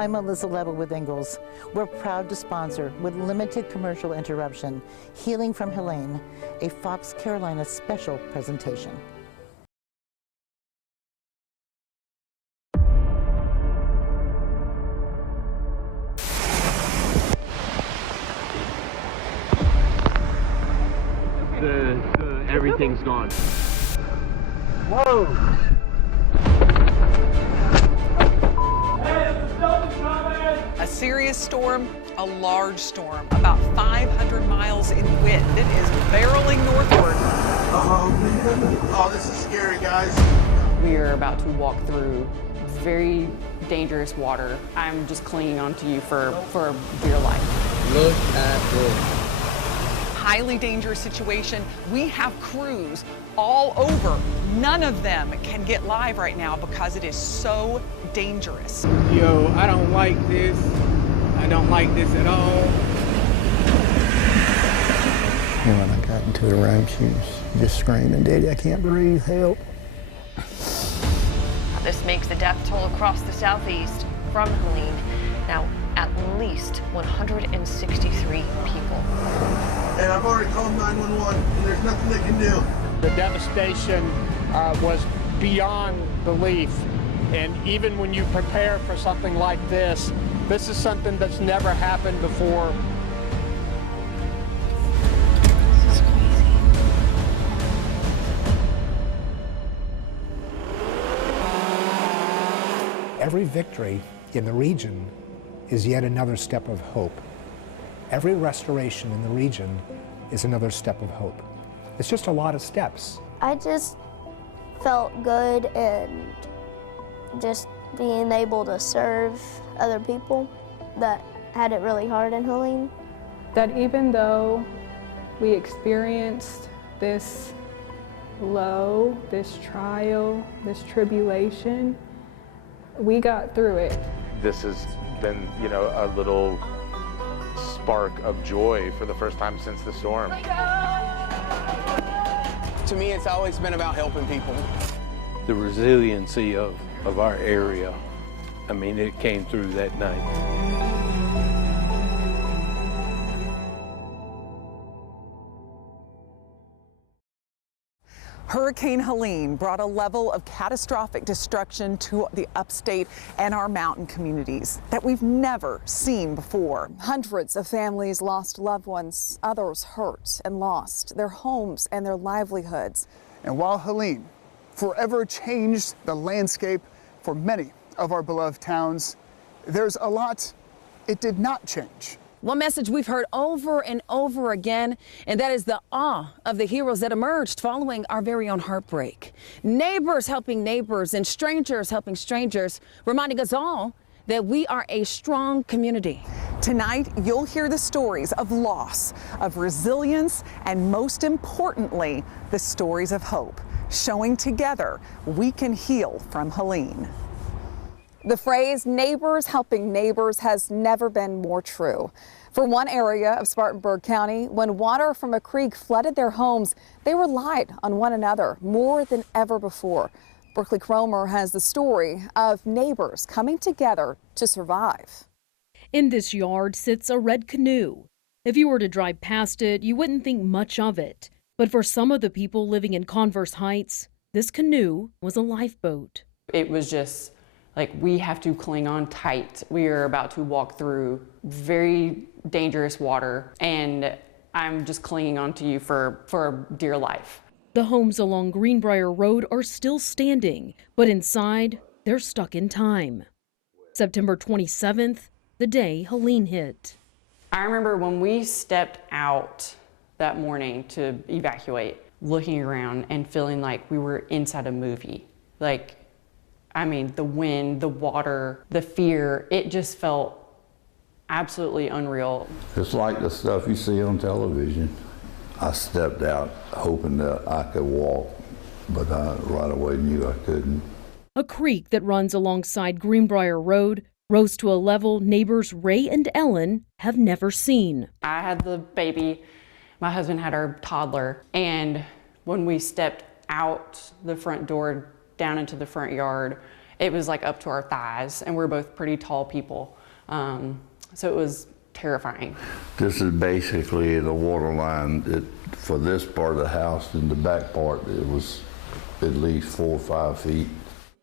I'm Melissa Level with Ingalls. We're proud to sponsor, with limited commercial interruption, Healing from Helene, a Fox Carolina special presentation. Everything's gone. Whoa! A serious storm, a large storm, about 500 miles in wind. It is barreling northward. Oh man, oh this is scary, guys. We are about to walk through very dangerous water. I'm just clinging on to you for dear life. Look at this. Highly dangerous situation. We have crews all over. None of them can get live right now because it is so dangerous. Yo, I don't like this. I don't like this at all. And when I got into the room, she was just screaming, "Daddy, I can't breathe, help." This makes the death toll across the southeast from Helene now at least 163 people. And I've already called 911, and there's nothing they can do. The devastation was beyond belief. And even when you prepare for something like this is something that's never happened before. This is crazy. Every victory in the region is yet another step of hope. Every restoration in the region is another step of hope. It's just a lot of steps. I just felt good and just being able to serve other people that had it really hard in Helene. That even though we experienced this low, this trial, this tribulation, we got through it. This has been, a little spark of joy for the first time since the storm. To me, it's always been about helping people. The resiliency of our area, I mean, it came through that night. Hurricane Helene brought a level of catastrophic destruction to the upstate and our mountain communities that we've never seen before. Hundreds of families lost loved ones, others hurt and lost their homes and their livelihoods. And while Helene forever changed the landscape for many of our beloved towns, there's a lot it did not change. One message we've heard over and over again, and that is the awe of the heroes that emerged following our very own heartbreak. Neighbors helping neighbors and strangers helping strangers, reminding us all that we are a strong community. Tonight, you'll hear the stories of loss, of resilience, and most importantly, the stories of hope, showing together we can heal from Helene. The phrase neighbors helping neighbors has never been more true. For one area of Spartanburg County, when water from a creek flooded their homes, they relied on one another more than ever before. Berkeley Cromer has the story of neighbors coming together to survive. In this yard sits a red canoe. If you were to drive past it, you wouldn't think much of it. But for some of the people living in Converse Heights, this canoe was a lifeboat. It was just like, we have to cling on tight. We are about to walk through very dangerous water, and I'm just clinging on to you for dear life. The homes along Greenbrier Road are still standing, but inside, they're stuck in time. September 27th, the day Helene hit. I remember when we stepped out that morning to evacuate, looking around and feeling like we were inside a movie. The wind, the water, the fear, it just felt absolutely unreal. It's like the stuff you see on television. I stepped out hoping that I could walk, but I right away knew I couldn't. A creek that runs alongside Greenbrier Road rose to a level neighbors Ray and Ellen have never seen. I had the baby, my husband had our toddler, and when we stepped out the front door down into the front yard, It was like up to our thighs, and we're both pretty tall people. So it was terrifying. This is basically the water line for this part of the house. In the back part, it was at least 4 or 5 feet.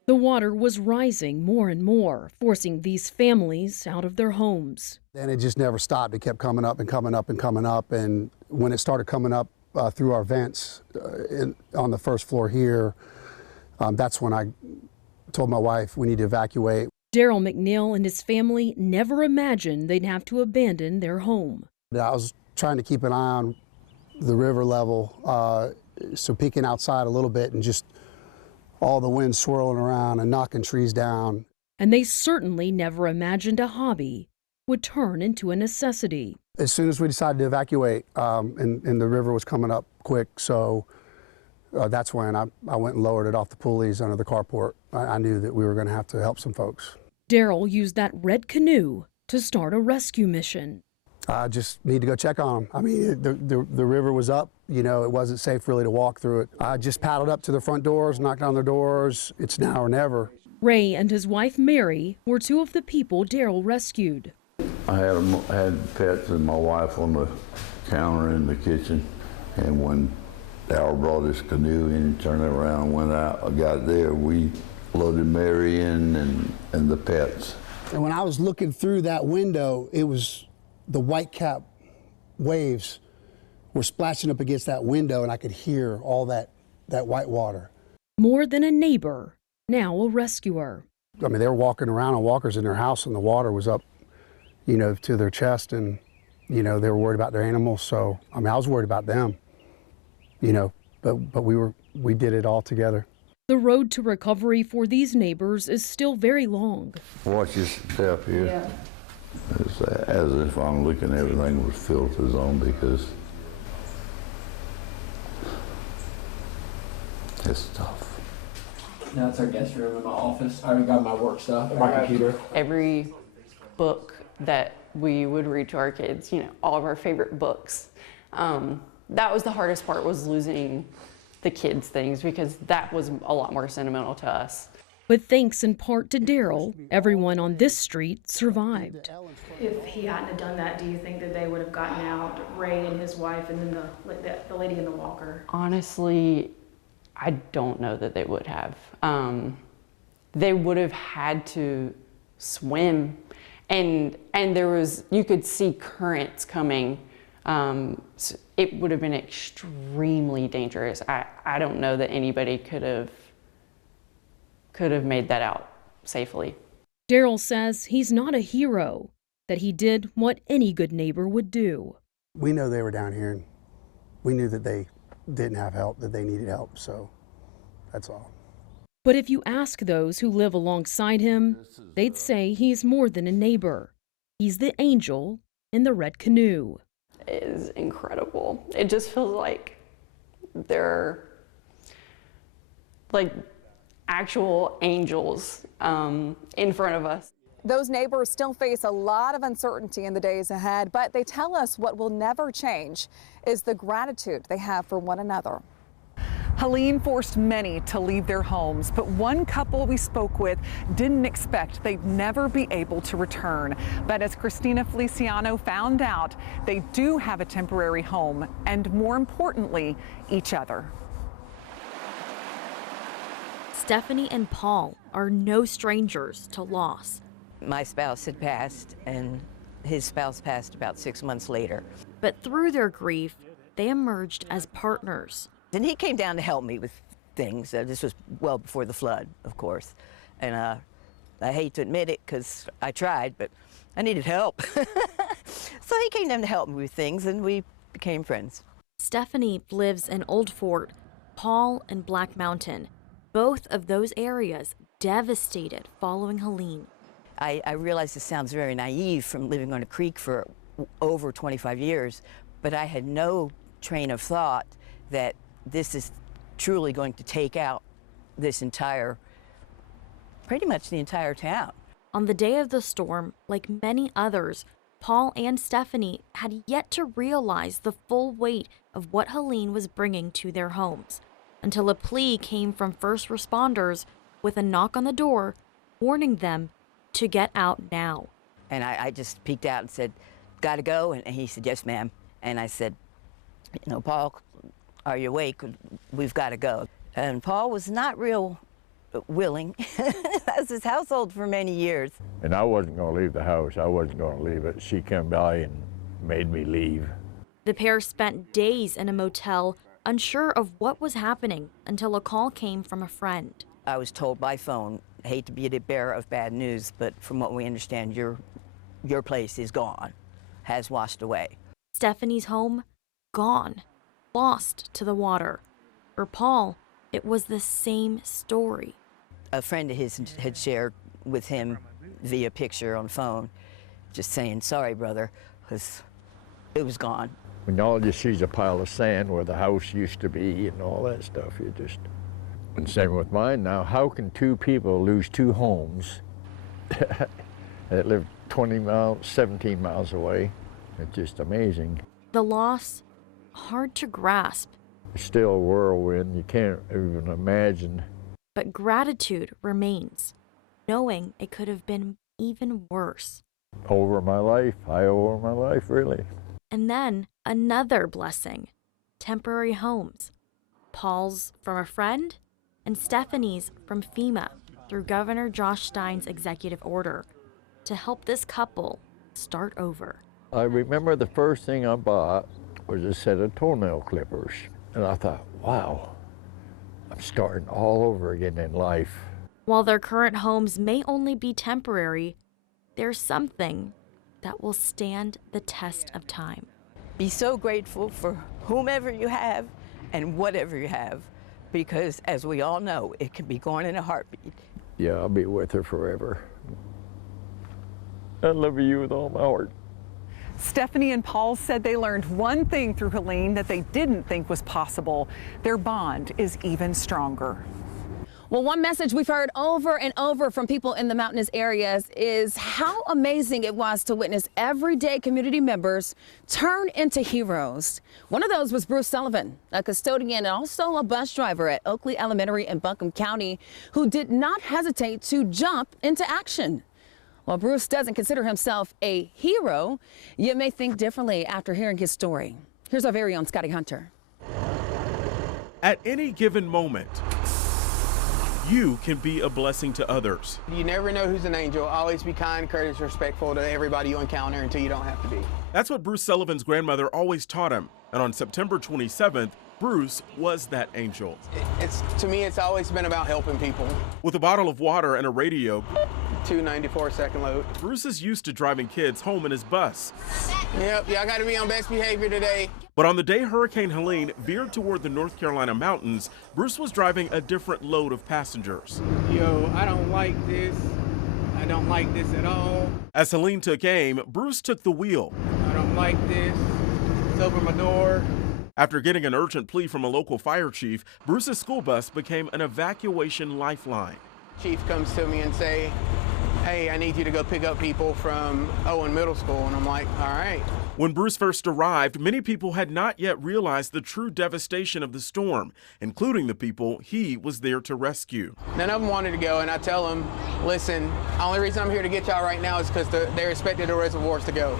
The water was rising more and more, forcing these families out of their homes. And it just never stopped. It kept coming up and coming up and coming up. And when it started coming up through our vents on the first floor here, that's when I told my wife we need to evacuate. Daryl McNeil and his family never imagined they'd have to abandon their home. I was trying to keep an eye on the river level, so peeking outside a little bit and just all the wind swirling around and knocking trees down. And they certainly never imagined a hobby would turn into a necessity. As soon as we decided to evacuate, and the river was coming up quick, so that's when I went and lowered it off the pulleys under the carport. I knew that we were going to have to help some folks. Daryl used that red canoe to start a rescue mission. I just need to go check on them. I mean, the river was up. You know, it wasn't safe really to walk through it. I just paddled up to the front doors, knocked on their doors. It's now or never. Ray and his wife Mary were two of the people Daryl rescued. I had pets and my wife on the counter in the kitchen, and when Daryl brought his canoe in and turned it around and went out, I got there, we loaded Mary in and the pets. And when I was looking through that window, it was the white cap waves were splashing up against that window, and I could hear all that white water. More than a neighbor, now a rescuer. I mean, they were walking around on walkers in their house, and the water was up, you know, to their chest, and, you know, they were worried about their animals. So, I mean, I was worried about them, you know, but we did it all together. The road to recovery for these neighbors is still very long. Watch your step here. Yeah. It's as if I'm looking, everything with filters on, because it's tough. Now it's our guest room in my office. I already got my work stuff, my computer. Every book that we would read to our kids, you know, all of our favorite books. That was the hardest part, was losing the kids' things, because that was a lot more sentimental to us. But thanks in part to Daryl, everyone on this street survived. If he hadn't have done that, do you think that they would have gotten out, Ray and his wife, and then the lady in the walker? Honestly, I don't know that they would have. They would have had to swim, and there was, you could see currents coming. So it would have been extremely dangerous. I don't know that anybody could have made that out safely. Daryl says he's not a hero, that he did what any good neighbor would do. We know they were down here, and we knew that they didn't have help, that they needed help, so that's all. But if you ask those who live alongside him, they'd say he's more than a neighbor. He's the angel in the red canoe. It is incredible. It just feels like they're like actual angels in front of us. Those neighbors still face a lot of uncertainty in the days ahead, but they tell us what will never change is the gratitude they have for one another. Helene forced many to leave their homes, but one couple we spoke with didn't expect they'd never be able to return. But as Christina Feliciano found out, they do have a temporary home, and more importantly, each other. Stephanie and Paul are no strangers to loss. My spouse had passed, and his spouse passed about 6 months later. But through their grief, they emerged as partners. And he came down to help me with things. This was well before the flood, of course. And I hate to admit it because I tried, but I needed help. So he came down to help me with things, and we became friends. Stephanie lives in Old Fort, Paul in Black Mountain. Both of those areas devastated following Helene. I realize this sounds very naive from living on a creek for over 25 years, but I had no train of thought that this is truly going to take out this pretty much the entire town. On the day of the storm, like many others, Paul and Stephanie had yet to realize the full weight of what Helene was bringing to their homes, until a plea came from first responders with a knock on the door warning them to get out now. And I just peeked out and said, "Gotta go?" And he said, "Yes, ma'am." And I said, "You know, Paul, are you awake? We've got to go." And Paul was not real willing. That was his household for many years. And I wasn't going to leave the house. I wasn't going to leave it. She came by and made me leave. The pair spent days in a motel, unsure of what was happening, until a call came from a friend. I was told by phone, I hate to be the bearer of bad news, but from what we understand, your place is gone, has washed away. Stephanie's home, gone, lost to the water. For Paul, it was the same story. A friend of his had shared with him via picture on phone, just saying, "Sorry, brother," because it was gone. When all you see is a pile of sand where the house used to be and all that stuff, you just... And same with mine now. How can two people lose two homes that live 20 miles, 17 miles away? It's just amazing. The loss, hard to grasp. It's still a whirlwind. You can't even imagine. But gratitude remains, knowing it could have been even worse. Over my life. I owe my life, really. And then another blessing, temporary homes. Paul's from a friend, and Stephanie's from FEMA through Governor Josh Stein's executive order to help this couple start over. I remember the first thing I bought was a set of toenail clippers. And I thought, wow, I'm starting all over again in life. While their current homes may only be temporary, there's something that will stand the test of time. Be so grateful for whomever you have and whatever you have, because as we all know, it can be gone in a heartbeat. Yeah, I'll be with her forever. I love you with all my heart. Stephanie and Paul said they learned one thing through Helene that they didn't think was possible. Their bond is even stronger. Well, one message we've heard over and over from people in the mountainous areas is how amazing it was to witness everyday community members turn into heroes. One of those was Bruce Sullivan, a custodian and also a bus driver at Oakley Elementary in Buncombe County, who did not hesitate to jump into action. While Bruce doesn't consider himself a hero, you may think differently after hearing his story. Here's our very own Scotty Hunter. At any given moment, you can be a blessing to others. You never know who's an angel. Always be kind, courteous, respectful to everybody you encounter until you don't have to be. That's what Bruce Sullivan's grandmother always taught him. And on September 27th, Bruce was that angel. To me, it's always been about helping people. With a bottle of water and a radio, 294-second load. Bruce is used to driving kids home in his bus. Yep, y'all got to be on best behavior today. But on the day Hurricane Helene veered toward the North Carolina mountains, Bruce was driving a different load of passengers. Yo, I don't like this. I don't like this at all. As Helene took aim, Bruce took the wheel. I don't like this. It's over my door. After getting an urgent plea from a local fire chief, Bruce's school bus became an evacuation lifeline. Chief comes to me and say, "Hey, I need you to go pick up people from Owen Middle School." And I'm like, all right. When Bruce first arrived, many people had not yet realized the true devastation of the storm, including the people he was there to rescue. None of them wanted to go, and I tell them, listen, the only reason I'm here to get y'all right now is because they're expected the reservoirs to go.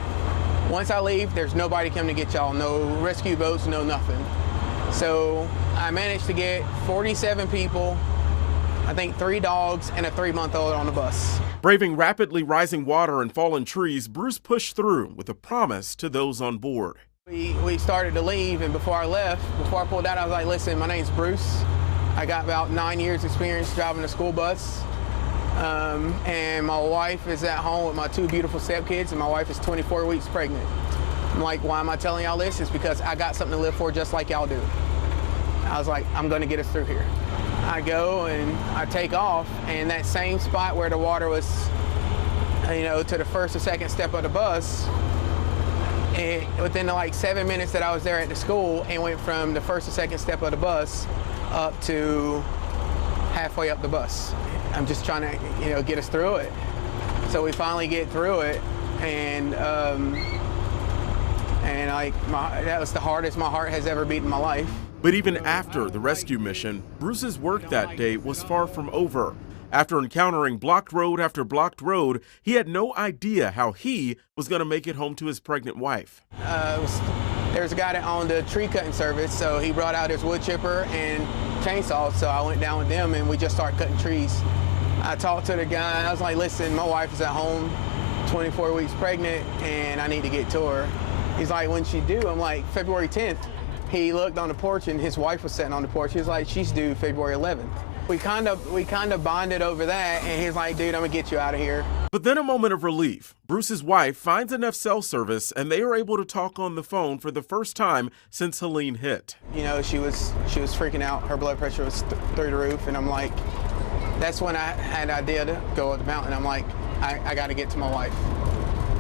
Once I leave, there's nobody coming to get y'all. No rescue boats, no nothing. So I managed to get 47 people, I think 3 dogs, and a 3-month-old on the bus. Braving rapidly rising water and fallen trees, Bruce pushed through with a promise to those on board. We started to leave, and before I left, before I pulled out, I was like, listen, my name's Bruce. I got about 9 years experience driving a school bus. And my wife is at home with my 2 beautiful stepkids, and my wife is 24 weeks pregnant. I'm like, why am I telling y'all this? It's because I got something to live for just like y'all do. I was like, I'm gonna get us through here. I go and I take off, and that same spot where the water was, to the first or second step of the bus, within like 7 minutes that I was there at the school, it went from the first or second step of the bus up to halfway up the bus. I'm just trying to, get us through it. So we finally get through it, and that was the hardest my heart has ever beat in my life. But even after the rescue mission, Bruce's work that day was far from over. After encountering blocked road after blocked road, he had no idea how he was going to make it home to his pregnant wife. There's a guy that owned a tree cutting service, so he brought out his wood chipper and chainsaw, so I went down with them and we just started cutting trees. I talked to the guy, I was like, listen, my wife is at home, 24 weeks pregnant, and I need to get to her. He's like, when's she due? I'm like, February 10th. He looked on the porch and his wife was sitting on the porch. He was like, she's due February 11th. We kind of bonded over that, and he's like, dude, I'm gonna get you out of here. But then a moment of relief. Bruce's wife finds enough cell service and they are able to talk on the phone for the first time since Helene hit. You know, she was freaking out. Her blood pressure was through the roof, and I'm like, that's when I had the idea to go up the mountain. I'm like, I got to get to my wife.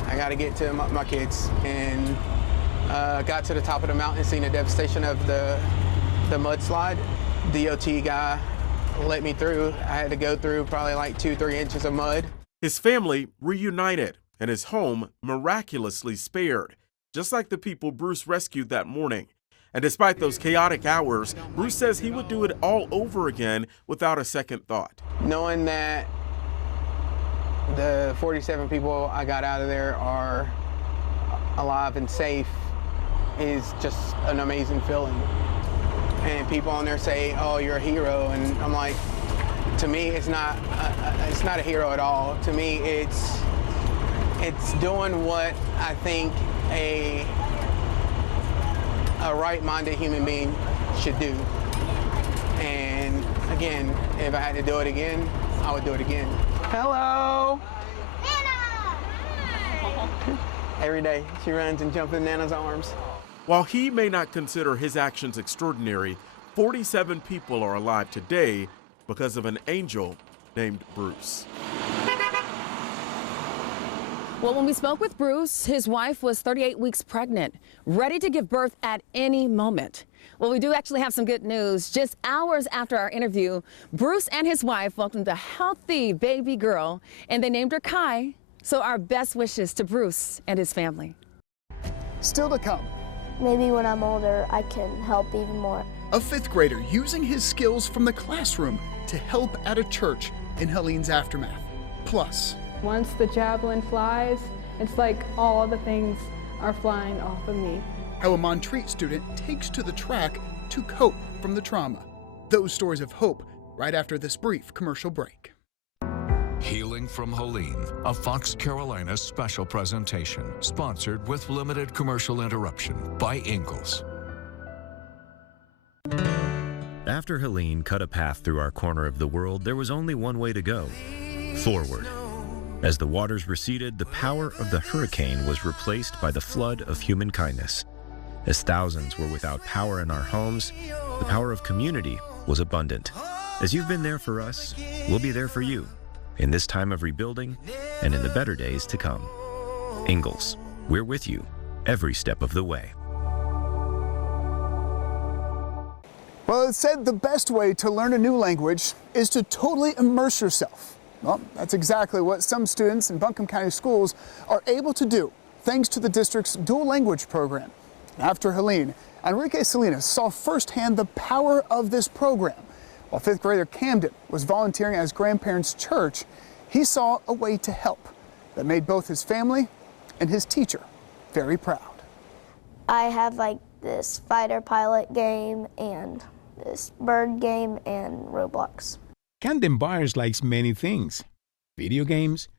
I got to get to my kids. And got to the top of the mountain and seen the devastation of the mudslide. DOT guy let me through. I had to go through probably like 2-3 inches of mud. His family reunited and his home miraculously spared, just like the people Bruce rescued that morning. And despite those chaotic hours, Bruce says he would do it all over again without a second thought. Knowing that the 47 people I got out of there are alive and safe is just an amazing feeling. And people on there say, oh, you're a hero. And I'm like, to me, it's not a hero at all. To me, it's doing what I think a right-minded human being should do. And again, if I had to do it again, I would do it again. Hello. Every day, she runs and jumps in Nana's arms. While he may not consider his actions extraordinary, 47 people are alive today because of an angel named Bruce. Well, when we spoke with Bruce, his wife was 38 weeks pregnant, ready to give birth at any moment. Well, we do actually have some good news. Just hours after our interview, Bruce and his wife welcomed a healthy baby girl, and they named her Kai. So our best wishes to Bruce and his family. Still to come. Maybe when I'm older, I can help even more. A 5th grader using his skills from the classroom to help at a church in Helene's aftermath. Plus, once the javelin flies, it's like all the things are flying off of me. How a Montreat student takes to the track to cope from the trauma. Those stories of hope right after this brief commercial break. Healing from Helene, a Fox Carolina special presentation, sponsored with limited commercial interruption by Ingalls. After Helene cut a path through our corner of the world, there was only one way to go: forward. As the waters receded, the power of the hurricane was replaced by the flood of human kindness. As thousands were without power in our homes, the power of community was abundant. As you've been there for us, we'll be there for you in this time of rebuilding and in the better days to come. Ingalls, we're with you every step of the way. Well, it's said the best way to learn a new language is to totally immerse yourself. Well, that's exactly what some students in Buncombe County schools are able to do, thanks to the district's dual language program. After Helene, Enrique Salinas saw firsthand the power of this program. While 5th grader Camden was volunteering at his grandparents' church, he saw a way to help that made both his family and his teacher very proud. I have like this fighter pilot game and this bird game and Roblox. Camden Byers likes many things: video games,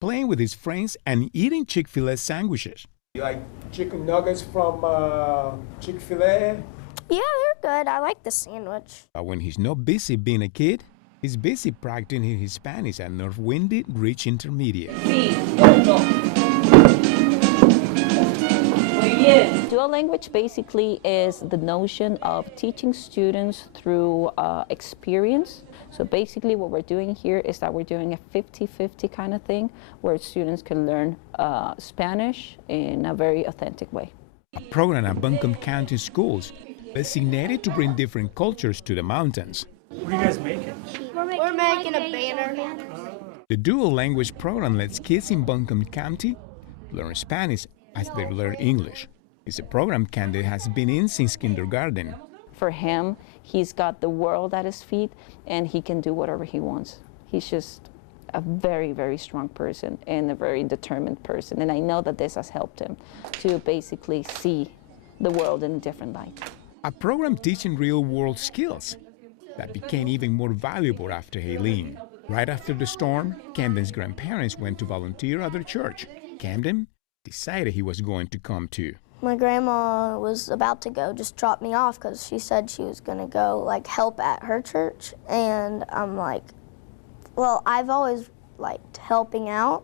playing with his friends, and eating Chick-fil-A sandwiches. You like chicken nuggets from Chick-fil-A? Yeah, they're good. I like the sandwich. But when he's not busy being a kid, he's busy practicing his Spanish at Northwindy Rich Intermediate. Dual language basically is the notion of teaching students through experience. So basically what we're doing here is that we're doing a 50-50 kind of thing where students can learn Spanish in a very authentic way. A program at Buncombe County Schools designated to bring different cultures to the mountains. What are you guys making? We're making a banner. The dual language program lets kids in Buncombe County learn Spanish as they learn English. It's a program Camden has been in since kindergarten. For him, he's got the world at his feet and he can do whatever he wants. He's just a very, very strong person and a very determined person. And I know that this has helped him to basically see the world in a different light. A program teaching real-world skills that became even more valuable after Helene. Right after the storm, Camden's grandparents went to volunteer at their church. Camden decided he was going to come too. My grandma was about to go, just drop me off because she said she was going to go like help at her church. And I'm like, well, I've always liked helping out.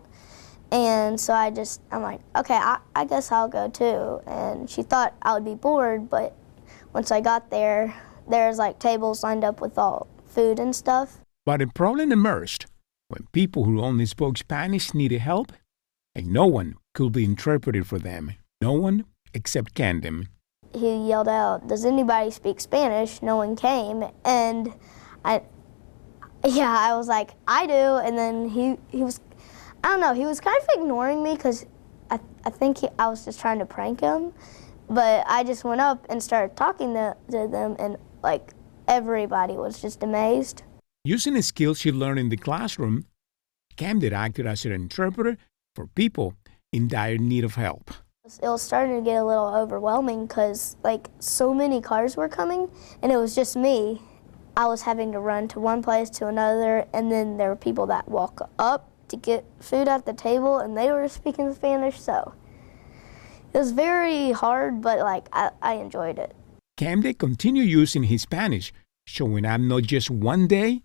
And so I'm like, okay, I guess I'll go too. And she thought I would be bored, but once I got there, there's like tables lined up with all food and stuff. But a problem emerged when people who only spoke Spanish needed help, and no one could be interpreted for them. No one except Camden. He yelled out, "Does anybody speak Spanish?" No one came, and I was like, "I do." And then he was, I don't know, he was kind of ignoring me because I think I was just trying to prank him. But I just went up and started talking to them, and like everybody was just amazed. Using the skills she learned in the classroom, Camden acted as an interpreter for people in dire need of help. It was starting to get a little overwhelming because like so many cars were coming, and it was just me. I was having to run to one place to another, and then there were people that walk up to get food at the table, and they were speaking Spanish, so it was very hard, but like I enjoyed it. Camden continued using his Spanish, showing up not just one day,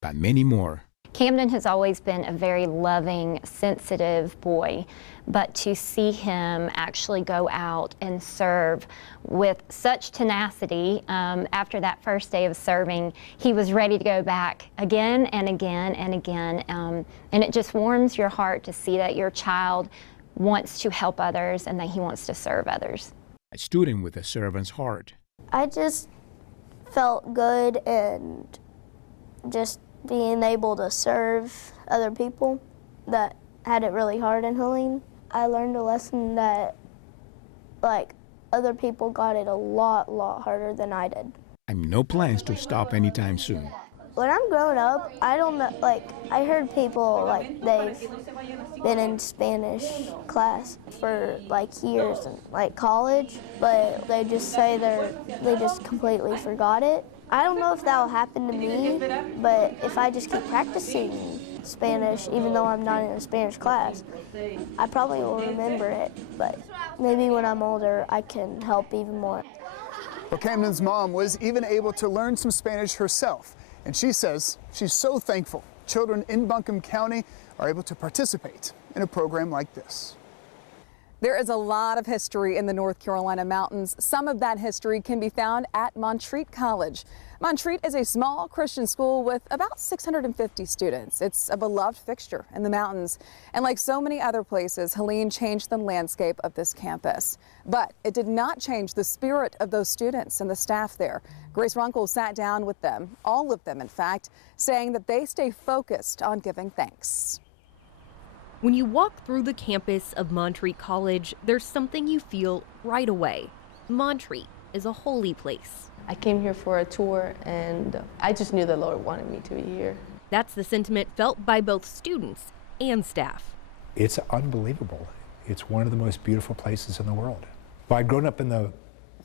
but many more. Camden has always been a very loving, sensitive boy, but to see him actually go out and serve with such tenacity, after that first day of serving, he was ready to go back again and again and again, and it just warms your heart to see that your child wants to help others and that he wants to serve others. A student with a servant's heart. I just felt good and just being able to serve other people that had it really hard in Helene. I learned a lesson that like other people got it a lot harder than I did. And no plans to stop anytime soon. When I'm growing up, I don't know, like I heard people like they've been in Spanish class for like years and like college, but they just say they just completely forgot it. I don't know if that will happen to me, but if I just keep practicing Spanish, even though I'm not in a Spanish class, I probably will remember it, but maybe when I'm older, I can help even more. Well, Camden's mom was even able to learn some Spanish herself, and she says she's so thankful children in Buncombe County are able to participate in a program like this. There is a lot of history in the North Carolina mountains. Some of that history can be found at Montreat College. Montreat is a small Christian school with about 650 students. It's a beloved fixture in the mountains. And like so many other places, Helene changed the landscape of this campus. But it did not change the spirit of those students and the staff there. Grace Runkle sat down with them, all of them in fact, saying that they stay focused on giving thanks. When you walk through the campus of Montreat College, there's something you feel right away. Montreat is a holy place. I came here for a tour, and I just knew the Lord wanted me to be here. That's the sentiment felt by both students and staff. It's unbelievable. It's one of the most beautiful places in the world. Well, I'd grown up in the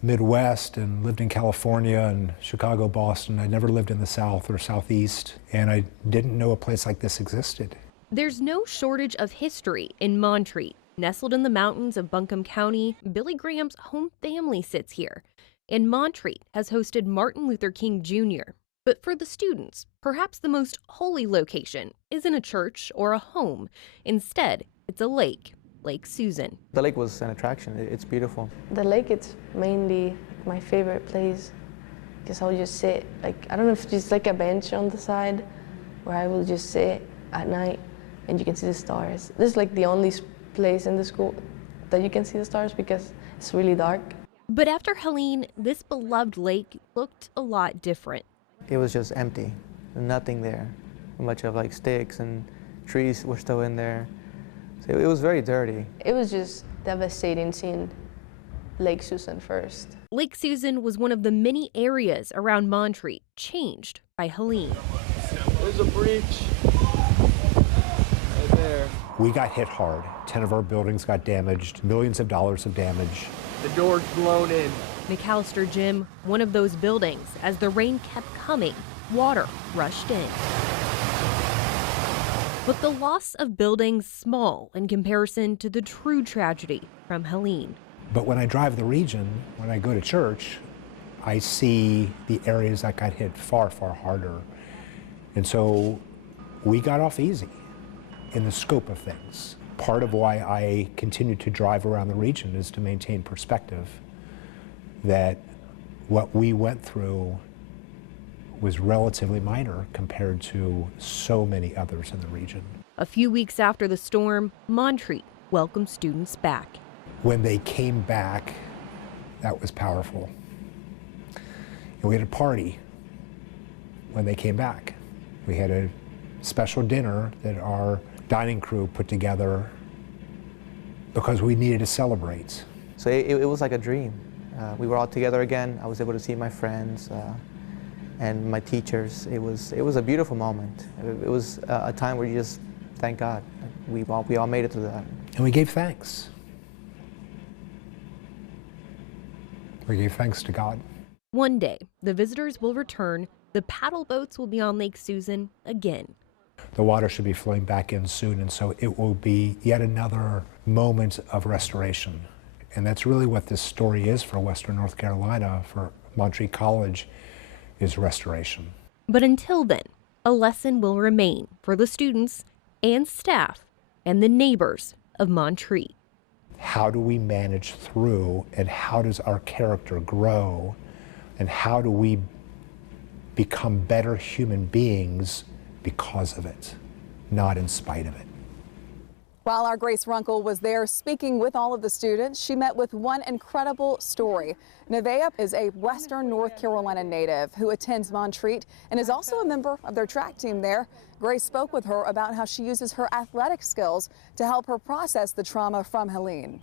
Midwest and lived in California and Chicago, Boston. I never lived in the South or Southeast, and I didn't know a place like this existed. There's no shortage of history in Montreat. Nestled in the mountains of Buncombe County, Billy Graham's home family sits here. And Montreat has hosted Martin Luther King Jr. But for the students, perhaps the most holy location isn't a church or a home. Instead, it's a lake, Lake Susan. The lake was an attraction. It's beautiful. The lake, it's mainly my favorite place because I'll just sit, like, I don't know if it's just like a bench on the side where I will just sit at night and you can see the stars. This is like the only place in the school that you can see the stars because it's really dark. But after Helene, this beloved lake looked a lot different. It was just empty, nothing there. Much of like sticks and trees were still in there. So it was very dirty. It was just devastating seeing Lake Susan first. Lake Susan was one of the many areas around Montreat changed by Helene. There's a breach right there. We got hit hard. 10 of our buildings got damaged, millions of dollars of damage. The door's blown in. McAllister Gym, one of those buildings. As the rain kept coming, water rushed in. But the loss of buildings small in comparison to the true tragedy from Helene. But when I drive the region, when I go to church, I see the areas that got hit far, far harder. And so we got off easy in the scope of things. Part of why I continue to drive around the region is to maintain perspective that what we went through was relatively minor compared to so many others in the region. A few weeks after the storm, Montreat welcomed students back. When they came back, that was powerful. And we had a party when they came back. We had a special dinner that our dining crew put together because we needed to celebrate. So it was like a dream. We were all together again. I was able to see my friends and my teachers. It was a beautiful moment. It was a time where you just thank God. We all made it through that. And we gave thanks. We gave thanks to God. One day, the visitors will return. The paddle boats will be on Lake Susan again. The water should be flowing back in soon, and so it will be yet another moment of restoration. And that's really what this story is for Western North Carolina, for Montreat College, is restoration. But until then, a lesson will remain for the students and staff and the neighbors of Montreat. How do we manage through, and how does our character grow, and how do we become better human beings because of it, not in spite of it? While our Grace Runkle was there speaking with all of the students, she met with one incredible story. Nevaeh is a Western North Carolina native who attends Montreat and is also a member of their track team there. Grace spoke with her about how she uses her athletic skills to help her process the trauma from Helene.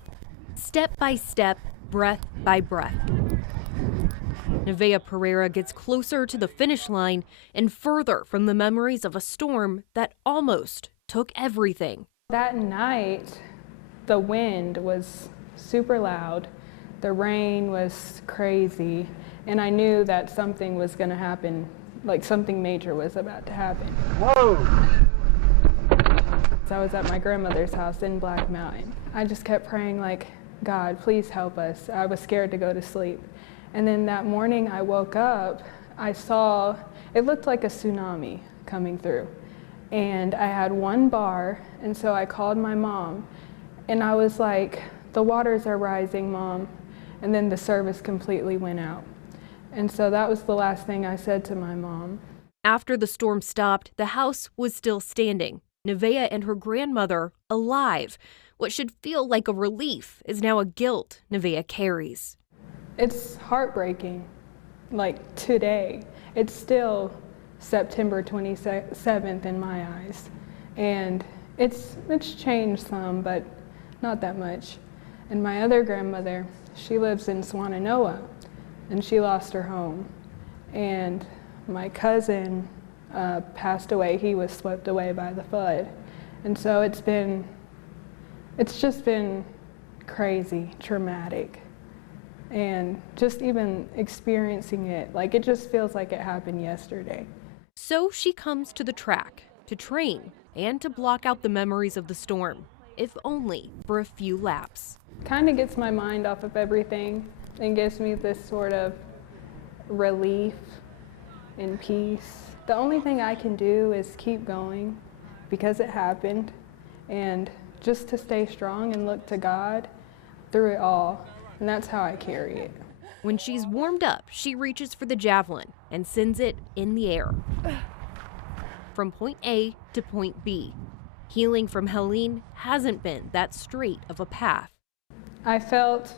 Step by step, breath by breath. Nevaeh Pereira gets closer to the finish line and further from the memories of a storm that almost took everything. That night, the wind was super loud, the rain was crazy, and I knew that something was going to happen, like something major was about to happen. Whoa! So I was at my grandmother's house in Black Mountain. I just kept praying like, God, please help us. I was scared to go to sleep. And then that morning I woke up, I saw, it looked like a tsunami coming through. And I had one bar, and so I called my mom, and I was like, the waters are rising, Mom. And then the service completely went out. And so that was the last thing I said to my mom. After the storm stopped, the house was still standing. Nevaeh and her grandmother alive. What should feel like a relief is now a guilt Nevaeh carries. It's heartbreaking, like today. It's still September 27th in my eyes. And it's changed some, but not that much. And my other grandmother, she lives in Swannanoa, and she lost her home. And my cousin passed away. He was swept away by the flood. And so it's just been crazy, traumatic. And just even experiencing it, like it just feels like it happened yesterday. So she comes to the track to train and to block out the memories of the storm, if only for a few laps. Kind of gets my mind off of everything and gives me this sort of relief and peace. The only thing I can do is keep going because it happened, and just to stay strong and look to God through it all. And that's how I carry it. When she's warmed up, she reaches for the javelin and sends it in the air. From point A to point B. Healing from Helene hasn't been that straight of a path. I felt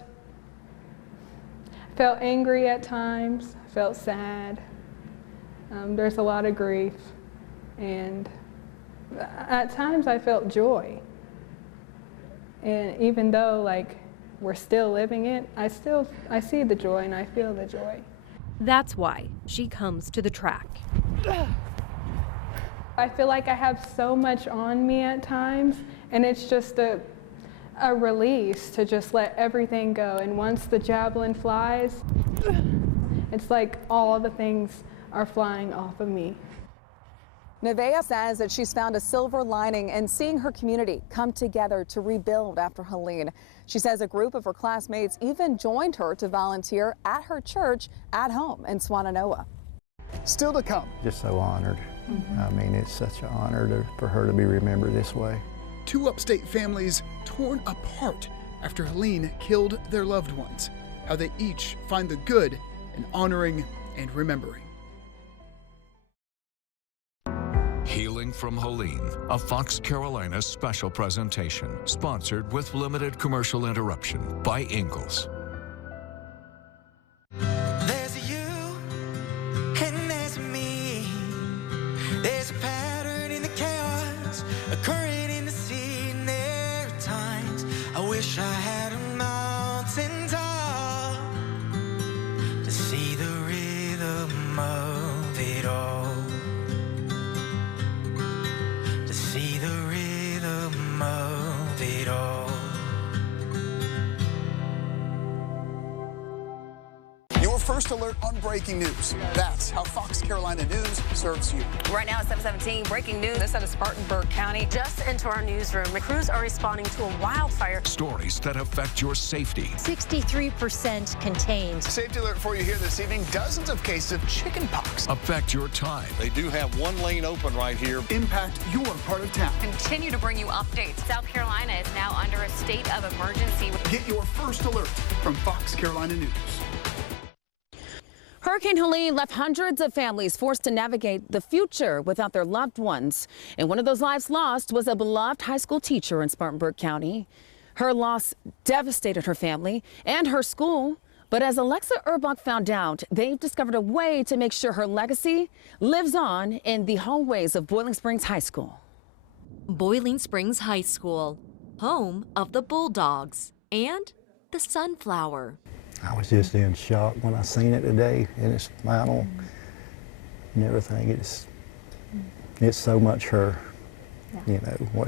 angry at times, I felt sad. There's a lot of grief, and at times I felt joy. And even though like we're still living it, I see the joy and I feel the joy. That's why she comes to the track. I feel like I have so much on me at times, and it's just a release to just let everything go. And once the javelin flies, it's like all the things are flying off of me. Nevaeh says that she's found a silver lining in seeing her community come together to rebuild after Helene. She says a group of her classmates even joined her to volunteer at her church at home in Swannanoa. Still to come. Just so honored. I mean, it's such an honor for her to be remembered this way. 2 upstate families torn apart after Helene killed their loved ones. How they each find the good in honoring and remembering. Healing from Helene, a Fox Carolina special presentation, sponsored with limited commercial interruption by Ingalls. There's a you and there's a me. There's a pattern in the chaos, a current in the sea, and there are times I wish I had a mountain top to see the rhythm of it all. See the rhythm of it all. Your first alert on breaking news. That's how Fox Carolina News serves you. Right now at 7:17, breaking news. This out of Spartanburg County. Just into our newsroom. Crews are responding to a wildfire. Stories that affect your safety. 63% contained. Safety alert for you here this evening. Dozens of cases of chicken pox. Affect your time. They do have one lane open right here. Impact your part of town. Continue to bring you updates. South Carolina is now under a state of emergency. Get your first alert from Fox Carolina News. Hurricane Helene left hundreds of families forced to navigate the future without their loved ones. And one of those lives lost was a beloved high school teacher in Spartanburg County. Her loss devastated her family and her school. But as Alexa Urbach found out, they've discovered a way to make sure her legacy lives on in the hallways of Boiling Springs High School. Boiling Springs High School, home of the Bulldogs and the Sunflower. I was just in shock when I seen it today in its final and everything. It's so much her, you know,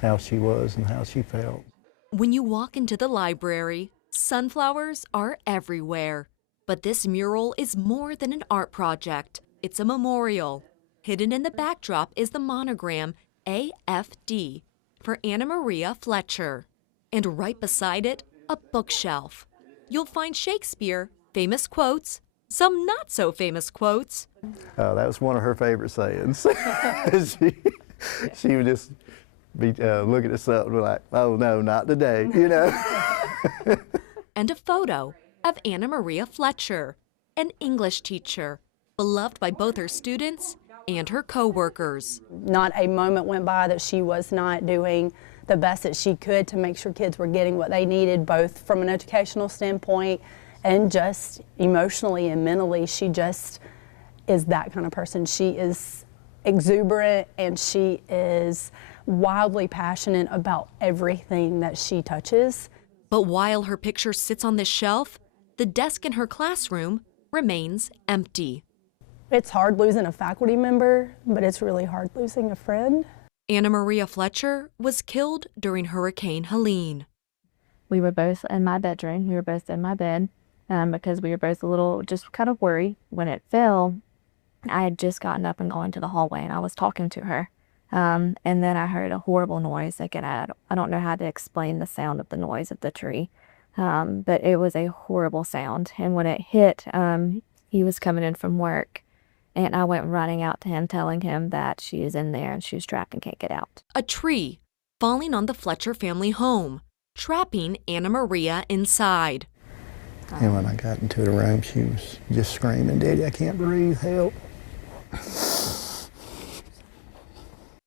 how she was and how she felt. When you walk into the library, sunflowers are everywhere. But this mural is more than an art project. It's a memorial. Hidden in the backdrop is the monogram AFD for Anna Maria Fletcher. And right beside it, a bookshelf. You'll find Shakespeare, famous quotes, some not so famous quotes. That was one of her favorite sayings. she would just be looking at something like, oh no, not today, you know. And a photo of Anna Maria Fletcher, an English teacher, beloved by both her students and her co-workers. Not a moment went by that she was not doing the best that she could to make sure kids were getting what they needed, both from an educational standpoint and just emotionally and mentally. She just is that kind of person. She is exuberant and she is wildly passionate about everything that she touches. But while her picture sits on this shelf, the desk in her classroom remains empty. It's hard losing a faculty member, but it's really hard losing a friend. Anna Maria Fletcher was killed during Hurricane Helene. We were both in my bedroom. We were both in my bed because we were both a little just kind of worried. When it fell, I had just gotten up and gone to the hallway and I was talking to her. And then I heard a horrible noise. Again, I don't know how to explain the sound of the noise of the tree, but it was a horrible sound. And when it hit, he was coming in from work. And I went running out to him, telling him that she is in there and she's trapped and can't get out. A tree falling on the Fletcher family home, trapping Anna Maria inside. And when I got into the room, she was just screaming, "Daddy, I can't breathe, help."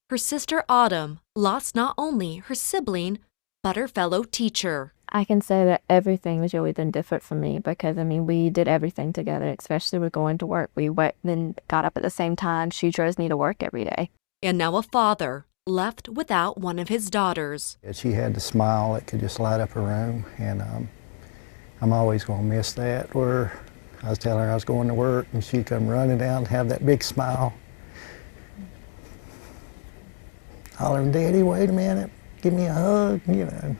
Her sister Autumn lost not only her sibling, but her fellow teacher. I can say that everything was really then different for me because, I mean, we did everything together, especially with going to work. We then got up at the same time. She drove me to work every day. And now a father left without one of his daughters. She had the smile that could just light up her room, and I'm always going to miss that, where I was telling her I was going to work, and she'd come running down and have that big smile. hollering, "Daddy, wait a minute, give me a hug," you know.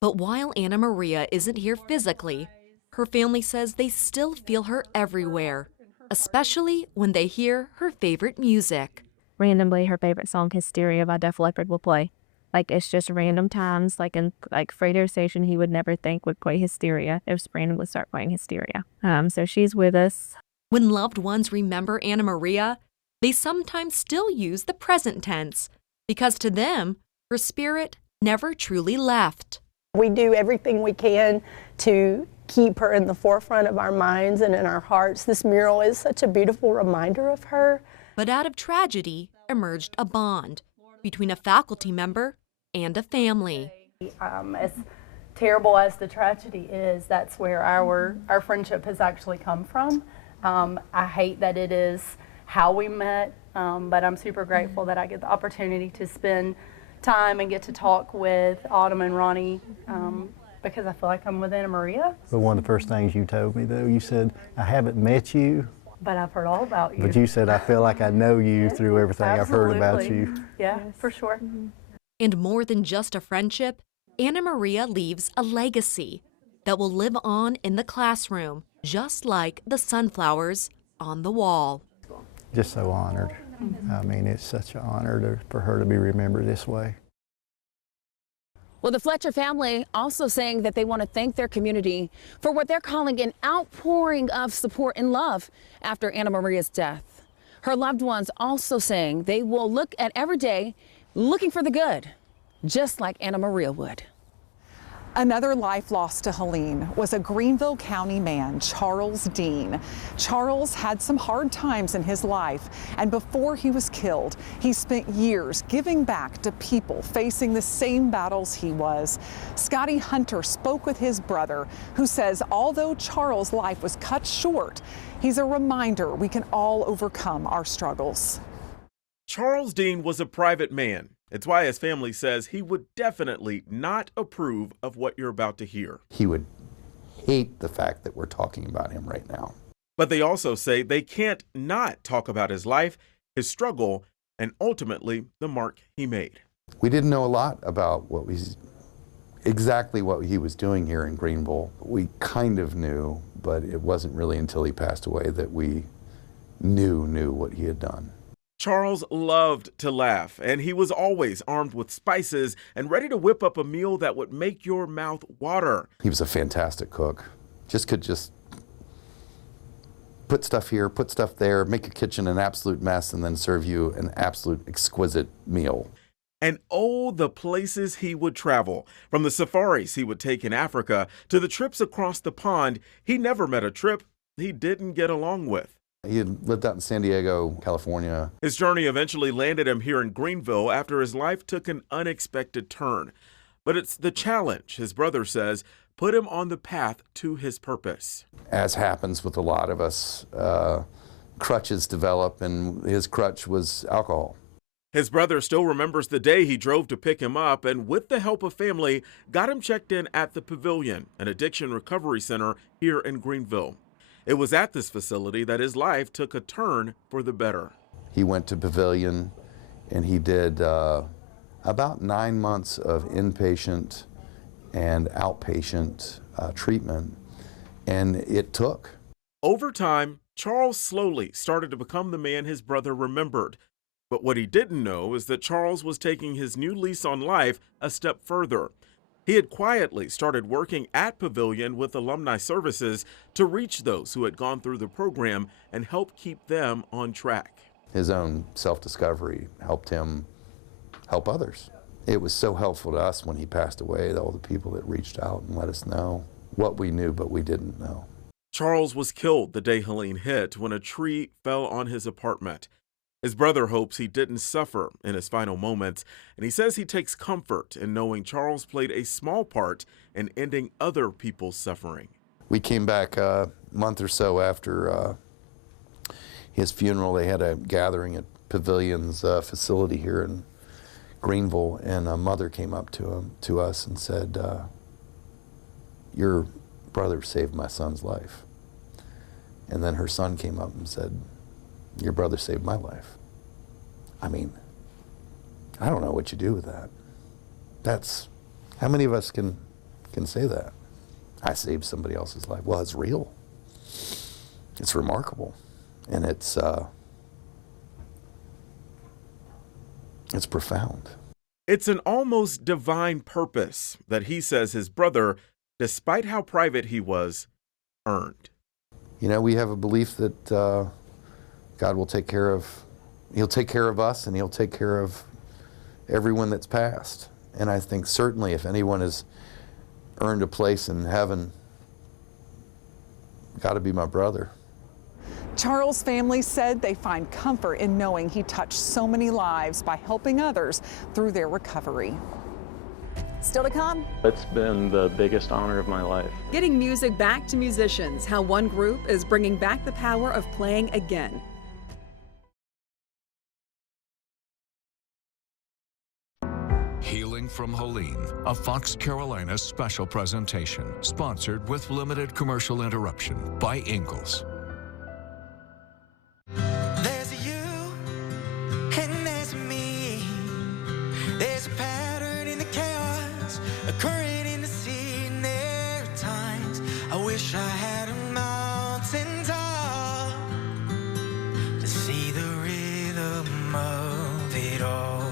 But while Anna Maria isn't here physically, her family says they still feel her everywhere, especially when they hear her favorite music. Randomly, her favorite song, Hysteria by Def Leppard, will play. Like, it's just random times, like in Fredo Station, he would never think would play Hysteria. It was randomly start playing Hysteria. So she's with us. When loved ones remember Anna Maria, they sometimes still use the present tense, because to them, her spirit never truly left. We do everything we can to keep her in the forefront of our minds and in our hearts. This mural is such a beautiful reminder of her. But out of tragedy emerged a bond between a faculty member and a family. As terrible as the tragedy is, that's where our friendship has actually come from. I hate that it is how we met, but I'm super grateful that I get the opportunity to spend time and get to talk with Autumn and Ronnie, because I feel like I'm with Anna Maria. But one of the first things you told me, though, you said, "I haven't met you, but I've heard all about you." But you said, "I feel like I know you through everything I've heard about you." Yeah, for sure. And more than just a friendship, Anna Maria leaves a legacy that will live on in the classroom, just like the sunflowers on the wall. Just so honored. I mean, it's such an honor for her to be remembered this way. Well, the Fletcher family also saying that they want to thank their community for what they're calling an outpouring of support and love after Anna Maria's death. Her loved ones also saying they will look at every day looking for the good, just like Anna Maria would. Another life lost to Helene was a Greenville County man, Charles Dean. Charles had some hard times in his life, and before he was killed, he spent years giving back to people facing the same battles he was. Scotty Hunter spoke with his brother, who says although Charles' life was cut short, he's a reminder we can all overcome our struggles. Charles Dean was a private man. It's why his family says he would definitely not approve of what you're about to hear. He would hate the fact that we're talking about him right now. But they also say they can't not talk about his life, his struggle, and ultimately the mark he made. We didn't know a lot about exactly what he was doing here in Greenville. We kind of knew, but it wasn't really until he passed away that we knew what he had done. Charles loved to laugh, and he was always armed with spices and ready to whip up a meal that would make your mouth water. He was a fantastic cook. Could put stuff here, put stuff there, make your kitchen an absolute mess, and then serve you an absolute exquisite meal. And oh, the places he would travel. From the safaris he would take in Africa to the trips across the pond, he never met a trip he didn't get along with. He had lived out in San Diego, California. His journey eventually landed him here in Greenville after his life took an unexpected turn. But it's the challenge, his brother says, put him on the path to his purpose. As happens with a lot of us, crutches develop, and his crutch was alcohol. His brother still remembers the day he drove to pick him up and, with the help of family, got him checked in at the Pavilion, an addiction recovery center here in Greenville. It was at this facility that his life took a turn for the better. He went to Pavilion and he did about 9 months of inpatient and outpatient treatment, and it took. Over time, Charles slowly started to become the man his brother remembered. But what he didn't know is that Charles was taking his new lease on life a step further. He had quietly started working at Pavilion with alumni services to reach those who had gone through the program and help keep them on track. His own self-discovery helped him help others. It was so helpful to us when he passed away, all the people that reached out and let us know what we knew but we didn't know. Charles was killed the day Helene hit when a tree fell on his apartment. His brother hopes he didn't suffer in his final moments, and he says he takes comfort in knowing Charles played a small part in ending other people's suffering. We came back a month or so after his funeral. They had a gathering at Pavilion's facility here in Greenville, and a mother came up to us and said, "Your brother saved my son's life." And then her son came up and said, "Your brother saved my life." I mean, I don't know what you do with that. How many of us can say that? I saved somebody else's life. Well, it's real. It's remarkable. And it's profound. It's an almost divine purpose that he says his brother, despite how private he was, earned. You know, we have a belief that God will take care of, he'll take care of us and he'll take care of everyone that's passed. And I think certainly if anyone has earned a place in heaven, got to be my brother. Charles' family said they find comfort in knowing he touched so many lives by helping others through their recovery. Still to come. It's been the biggest honor of my life. Getting music back to musicians, how one group is bringing back the power of playing again. Healing from Helene, a Fox Carolina special presentation, sponsored with limited commercial interruption by Ingalls. There's a you and there's a me. There's a pattern in the chaos, a current in the sea. And there are times I wish I had a mountain top to see the rhythm of it all.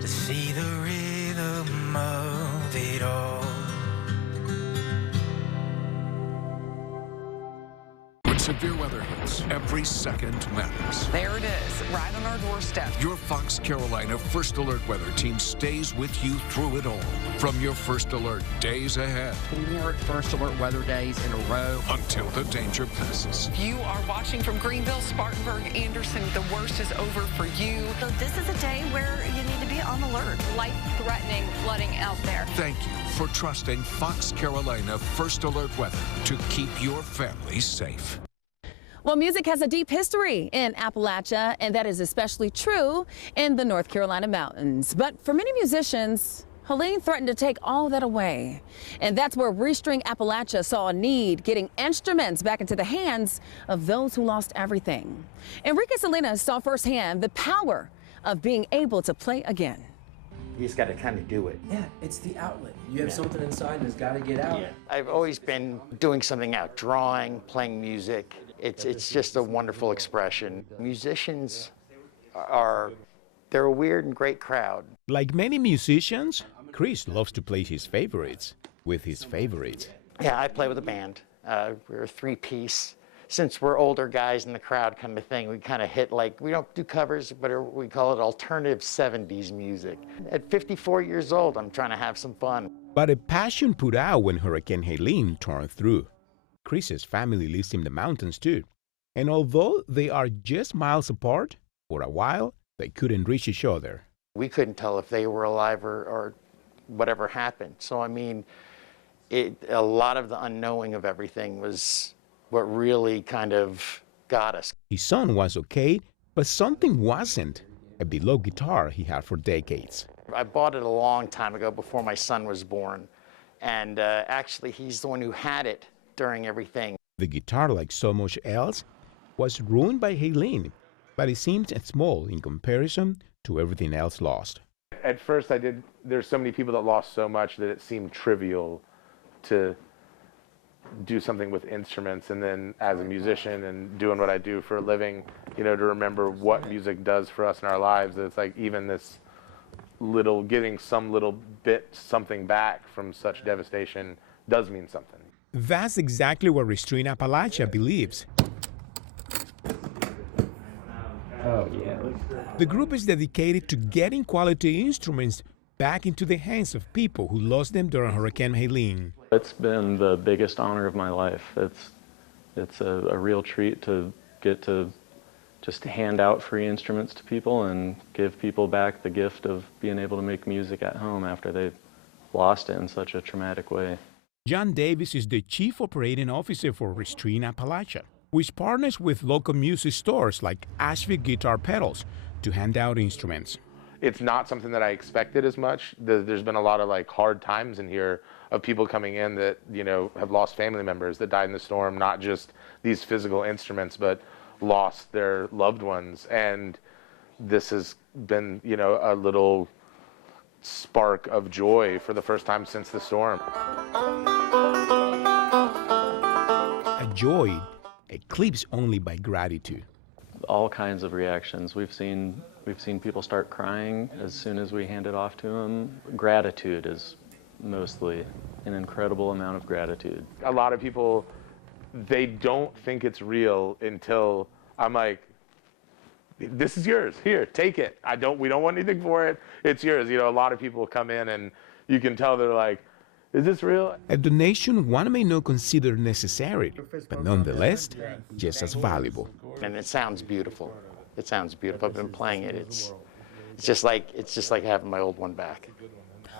To see the rhythm of it all. Severe weather hits. Every second matters. There it is, right on our doorstep. Your Fox Carolina First Alert weather team stays with you through it all. From your First Alert days ahead. 4 First Alert weather days in a row. Until the danger passes. You are watching from Greenville, Spartanburg, Anderson. The worst is over for you. So this is a day where you need to be on alert. Life-threatening flooding out there. Thank you for trusting Fox Carolina First Alert weather to keep your family safe. Well, music has a deep history in Appalachia, and that is especially true in the North Carolina mountains. But for many musicians, Helene threatened to take all that away. And that's where Restring Appalachia saw a need, getting instruments back into the hands of those who lost everything. Enrique Salinas saw firsthand the power of being able to play again. You just got to kind of do it. Yeah, it's the outlet. You have something inside and it's got to get out. Yeah. I've always been doing something out, drawing, playing music. It's just a wonderful expression. Musicians they're a weird and great crowd. Like many musicians, Chris loves to play his favorites with his favorites. Yeah, I play with a band. We're a 3-piece. Since we're older guys in the crowd kind of thing, we kind of hit like, we don't do covers, but we call it alternative 70s music. At 54 years old, I'm trying to have some fun. But a passion put out when Hurricane Helene tore through. Chris's family lives in the mountains too. And although they are just miles apart, for a while, they couldn't reach each other. We couldn't tell if they were alive or whatever happened. So, I mean, a lot of the unknowing of everything was what really kind of got us. His son was okay, but something wasn't. A beloved guitar he had for decades. I bought it a long time ago before my son was born. And actually, he's the one who had it during everything. The guitar, like so much else, was ruined by Helene, but it seemed small in comparison to everything else lost. At first there's so many people that lost so much that it seemed trivial to do something with instruments, and then as a musician and doing what I do for a living, you know, to remember what music does for us in our lives, it's like even this little, getting some little bit something back from such devastation does mean something. That's exactly what Restring Appalachia believes. Oh, yeah. The group is dedicated to getting quality instruments back into the hands of people who lost them during Hurricane Helene. It's been the biggest honor of my life. It's a real treat to get to just hand out free instruments to people and give people back the gift of being able to make music at home after they've lost it in such a traumatic way. John Davis is the Chief Operating Officer for Restring Appalachia, which partners with local music stores like Asheville Guitar Pedals to hand out instruments. It's not something that I expected as much. There's been a lot of like hard times in here of people coming in that, you know, have lost family members that died in the storm, not just these physical instruments, but lost their loved ones. And this has been, you know, a little spark of joy for the first time since the storm. A joy eclipsed only by gratitude. All kinds of reactions. We've seen people start crying as soon as we hand it off to them. Gratitude is mostly an incredible amount of gratitude. A lot of people, they don't think it's real until I'm like, this is yours, here, take it. We don't want anything for it, it's yours. You know, a lot of people come in and you can tell they're like, is this real? A donation one may not consider necessary, but nonetheless, just as valuable. And it sounds beautiful. It sounds beautiful. I've been playing it. It's just like having my old one back.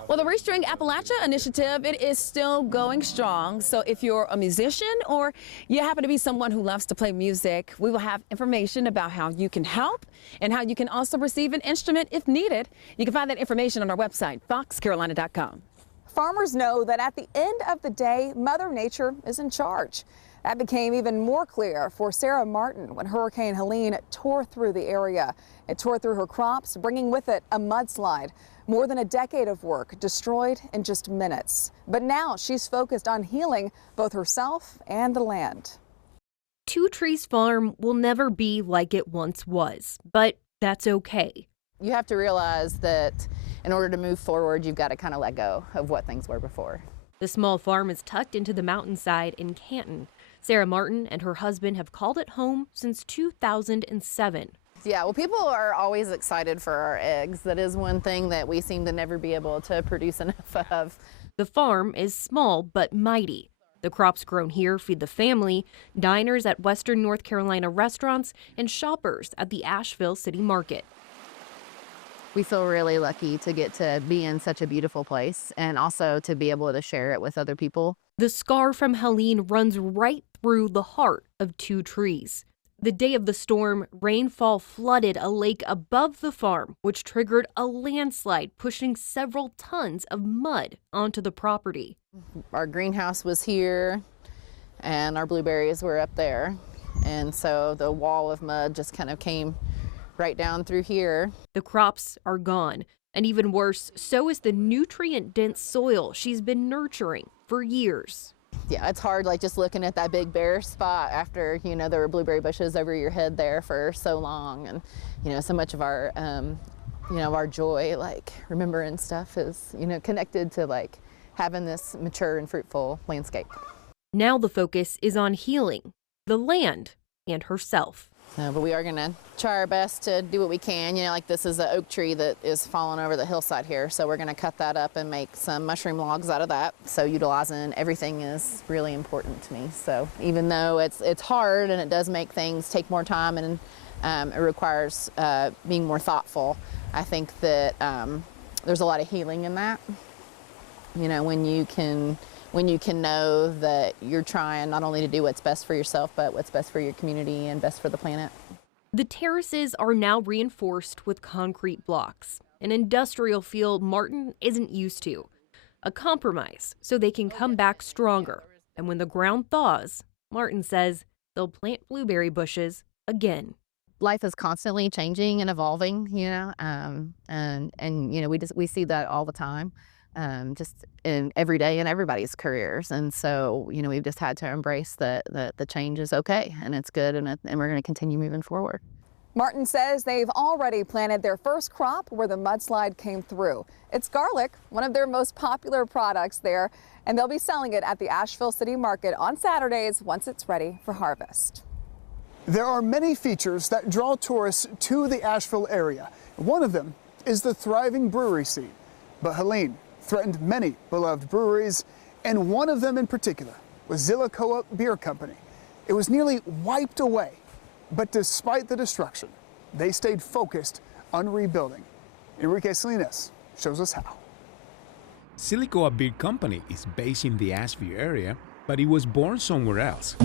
Well, the Restring Appalachia initiative, it is still going strong. So if you're a musician or you happen to be someone who loves to play music, we will have information about how you can help and how you can also receive an instrument if needed. You can find that information on our website, foxcarolina.com. Farmers know that at the end of the day, Mother Nature is in charge. That became even more clear for Sarah Martin when Hurricane Helene tore through the area. It tore through her crops, bringing with it a mudslide. More than a decade of work destroyed in just minutes. But now she's focused on healing both herself and the land. Two Trees Farm will never be like it once was, but that's okay. You have to realize that in order to move forward, you've got to kind of let go of what things were before. The small farm is tucked into the mountainside in Canton. Sarah Martin and her husband have called it home since 2007. Yeah, well, people are always excited for our eggs. That is one thing that we seem to never be able to produce enough of. The farm is small but mighty. The crops grown here feed the family, diners at Western North Carolina restaurants, and shoppers at the Asheville City Market. We feel really lucky to get to be in such a beautiful place and also to be able to share it with other people. The scar from Helene runs right through the heart of Two Trees. The day of the storm, rainfall flooded a lake above the farm, which triggered a landslide, pushing several tons of mud onto the property. Our greenhouse was here, and our blueberries were up there. And so the wall of mud just kind of came right down through here. The crops are gone. And even worse, so is the nutrient-dense soil she's been nurturing for years. Yeah, it's hard, like just looking at that big bare spot after, you know, there were blueberry bushes over your head there for so long. And, you know, so much of our, you know, our joy, like remembering stuff is, you know, connected to like having this mature and fruitful landscape. Now the focus is on healing the land and herself. But we are going to try our best to do what we can. You know, like this is an oak tree that is falling over the hillside here. So we're going to cut that up and make some mushroom logs out of that. So utilizing everything is really important to me. So even though it's hard and it does make things take more time and it requires being more thoughtful, I think that there's a lot of healing in that. You know, when you can know that you're trying not only to do what's best for yourself, but what's best for your community and best for the planet. The terraces are now reinforced with concrete blocks, an industrial feel Martin isn't used to. A compromise so they can come back stronger. And when the ground thaws, Martin says they'll plant blueberry bushes again. Life is constantly changing and evolving, you know, and you know, we see that all the time. Just in every day in everybody's careers. And so, you know, we've just had to embrace that the change is okay and it's good and we're going to continue moving forward. Martin says they've already planted their first crop where the mudslide came through. It's garlic, one of their most popular products there, and they'll be selling it at the Asheville City Market on Saturdays once it's ready for harvest. There are many features that draw tourists to the Asheville area. One of them is the thriving brewery scene. But Helene threatened many beloved breweries, and one of them in particular was Zillicoa Beer Company. It was nearly wiped away, but despite the destruction, they stayed focused on rebuilding. Enrique Salinas shows us how. Zillicoa Beer Company is based in the Asheville area, but it was born somewhere else.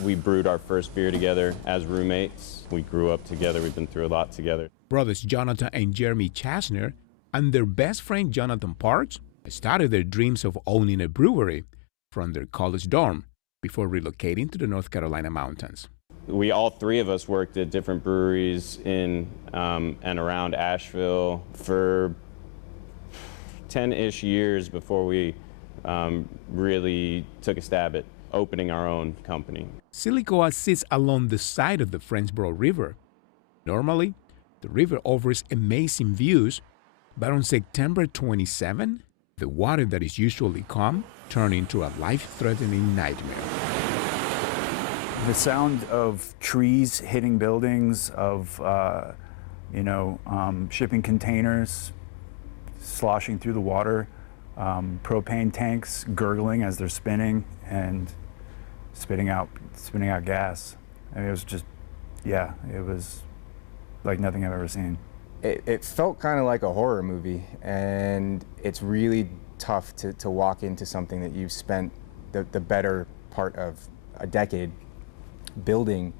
We brewed our first beer together as roommates. We grew up together. We've been through a lot together. Brothers Jonathan and Jeremy Chasner and their best friend Jonathan Parks started their dreams of owning a brewery from their college dorm before relocating to the North Carolina mountains. We all three of us worked at different breweries in and around Asheville for 10-ish years before we really took a stab at opening our own company. Silicoa sits along the side of the Frenchboro River. Normally, the river offers amazing views, but on September 27, the water that is usually calm turned into a life-threatening nightmare. The sound of trees hitting buildings, of shipping containers sloshing through the water, propane tanks gurgling as they're spinning and spitting out gas. I mean, it was just, yeah, it was like nothing I've ever seen. It felt kind of like a horror movie, and it's really tough to walk into something that you've spent the better part of a decade building,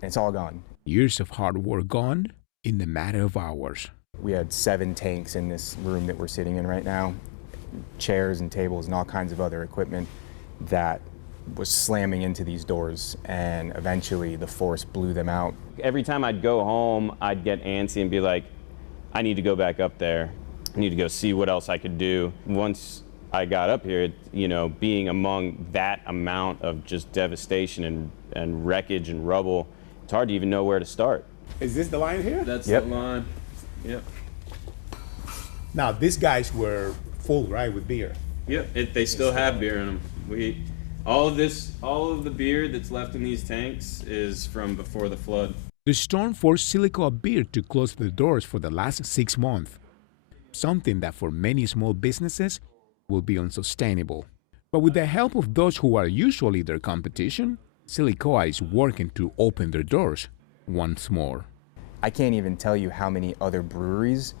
and it's all gone. Years of hard work gone in the matter of hours. We had 7 tanks in this room that we're sitting in right now, chairs and tables and all kinds of other equipment that was slamming into these doors, and eventually the force blew them out. Every time I'd go home, I'd get antsy and be like, I need to go back up there. I need to go see what else I could do. Once I got up here, being among that amount of just devastation and wreckage and rubble, it's hard to even know where to start. Is this the line here? That's Yep. the line. Yep. Now, these guys were full, right, with beer? Yep, they still have beer in them. All of the beer that's left in these tanks is from before the flood. The storm forced Silicoa Beer to close the doors for the last 6 months, something that for many small businesses will be unsustainable. But with the help of those who are usually their competition, Silicoa is working to open their doors once more. I can't even tell you how many other breweries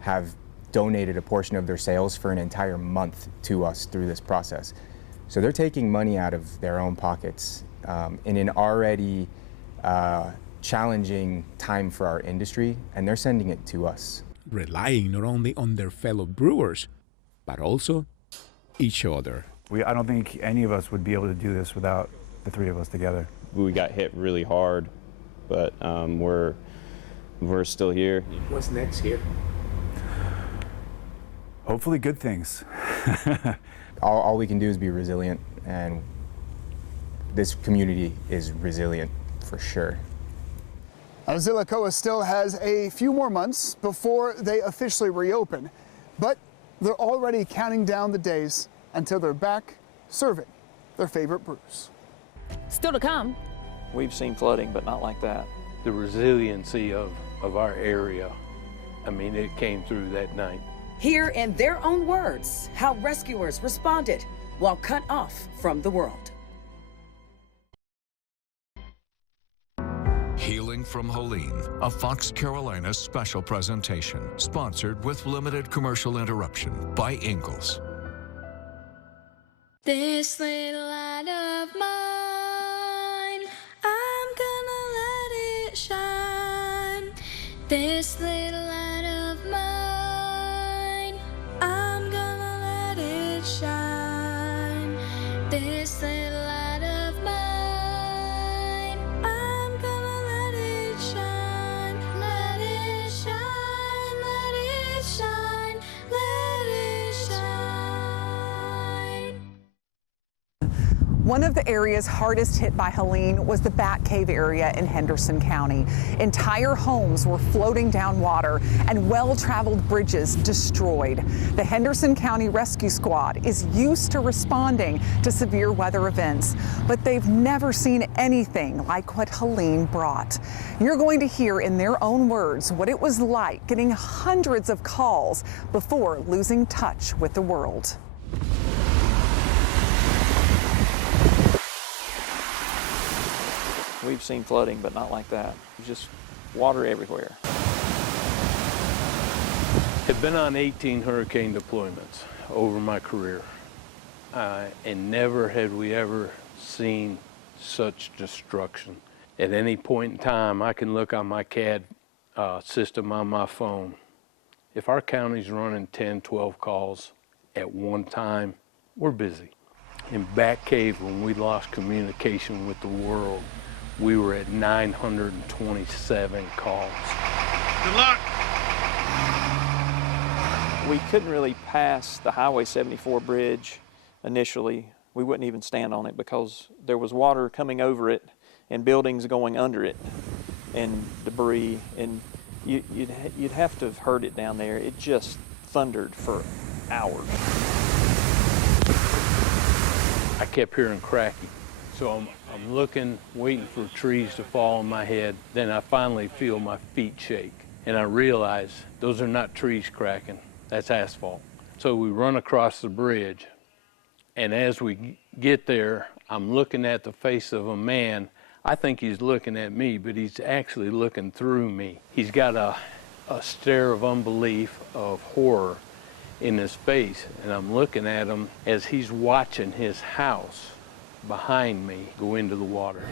have donated a portion of their sales for an entire month to us through this process. So they're taking money out of their own pockets in an already challenging time for our industry, and they're sending it to us. Relying not only on their fellow brewers, but also each other. I don't think any of us would be able to do this without the 3 of us together. We got hit really hard, but we're still here. What's next here? Hopefully good things. All we can do is be resilient, and this community is resilient for sure. Silicoa still has a few more months before they officially reopen, but they're already counting down the days until they're back serving their favorite brews. Still to come. We've seen flooding, but not like that. The resiliency of our area, I mean, it came through that night. Hear in their own words how rescuers responded while cut off from the world. Healing from Helene, a Fox Carolina special presentation, sponsored with limited commercial interruption by Ingalls. This little light of mine, I'm gonna let it shine. This little light of mine, I'm gonna let it shine. This little light of mine, I'm gonna let it shine. Let it shine, let it shine, let it shine. One of the areas hardest hit by Helene was the Bat Cave area in Henderson County. Entire homes were floating down water and well-traveled bridges destroyed. The Henderson County Rescue Squad is used to responding to severe weather events, but they've never seen anything like what Helene brought. You're going to hear in their own words what it was like getting hundreds of calls before losing touch with the world. We've seen flooding, but not like that. Just water everywhere. I've been on 18 hurricane deployments over my career, and never had we ever seen such destruction. At any point in time, I can look on my CAD system on my phone. If our county's running 10, 12 calls at one time, we're busy. In Bat Cave, when we lost communication with the world, we were at 927 calls. Good luck. We couldn't really pass the Highway 74 bridge initially. We wouldn't even stand on it because there was water coming over it and buildings going under it and debris, and you'd have to have heard it down there. It just thundered for hours. I kept hearing cracking, so I'm looking, waiting for trees to fall on my head. Then I finally feel my feet shake, and I realize those are not trees cracking, that's asphalt. So we run across the bridge, and as we get there, I'm looking at the face of a man. I think he's looking at me, but he's actually looking through me. He's got a stare of unbelief, of horror in his face, and I'm looking at him as he's watching his house behind me go into the water.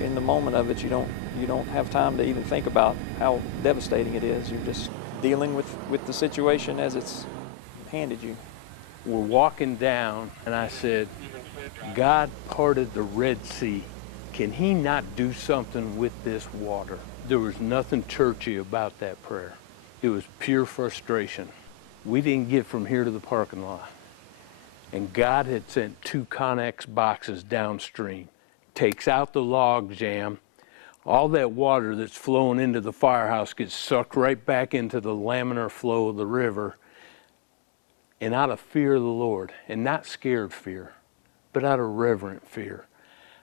In the moment of it, you don't have time to even think about how devastating it is. You're just dealing with the situation as it's handed you. We're walking down, and I said, God parted the Red Sea. Can he not do something with this water? There was nothing churchy about that prayer. It was pure frustration. We didn't get from here to the parking lot. And God had sent 2 Connex boxes downstream. Takes out the log jam. All that water that's flowing into the firehouse gets sucked right back into the laminar flow of the river. And out of fear of the Lord, and not scared fear, but out of reverent fear,